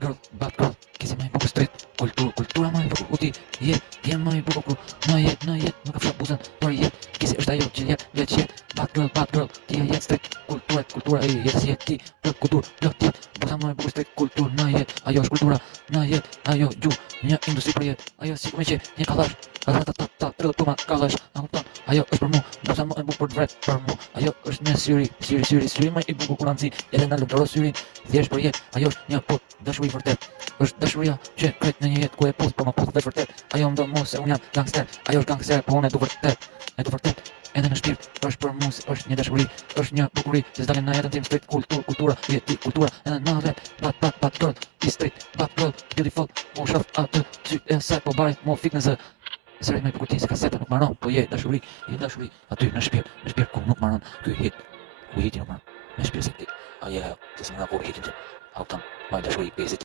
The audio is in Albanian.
bad girl, kisi më i bukur street, kultura më e bukur u ti, je më i bukur ku në jetë, nuk ka fshak buzën, por jetë, kisi është ajo që veç jetë, bad girl, ti je jetë street, kultura e jetës jetë ti, plot kulturë, plot jetë, buza më e bukur street, kulturë në jetë, ajo është kultura, në jetë, ajo gjuhë, një industri për jetë, ajo si me që një kallash, ta 30 puma kallash, a kupton, ajo është për mu, buza më e bukur për vret për mu, ajo është një syri më i bukur kur anzi, edhe na lëndoro syrin, thjesht për jetë, ajo është një pot dashuri vërtet, është dashuria që kret në një jetë ku e puth, po më puth veç vërtet, ajo më do mu se unë jam gangster, ajo është gangster, po unë e du vërtet, edhe në shpirt, është për mu se është një dashuri, është një bukuri, që s'dalin në jetën tim street, kultura, jeti, kultura, edhe në vet, bad girl, i street, bad girl, beautiful, mu shof atë, syt e saj, po bari, mu fik në zë, sëri me bukur ti se kaseta nuk maron, po je dashuri, aty në shpirt ku nuk maron, ku hiti nuk maron, në shpirt se ti, a je, se si më nga po hitin që, a kupton, ma dashuri,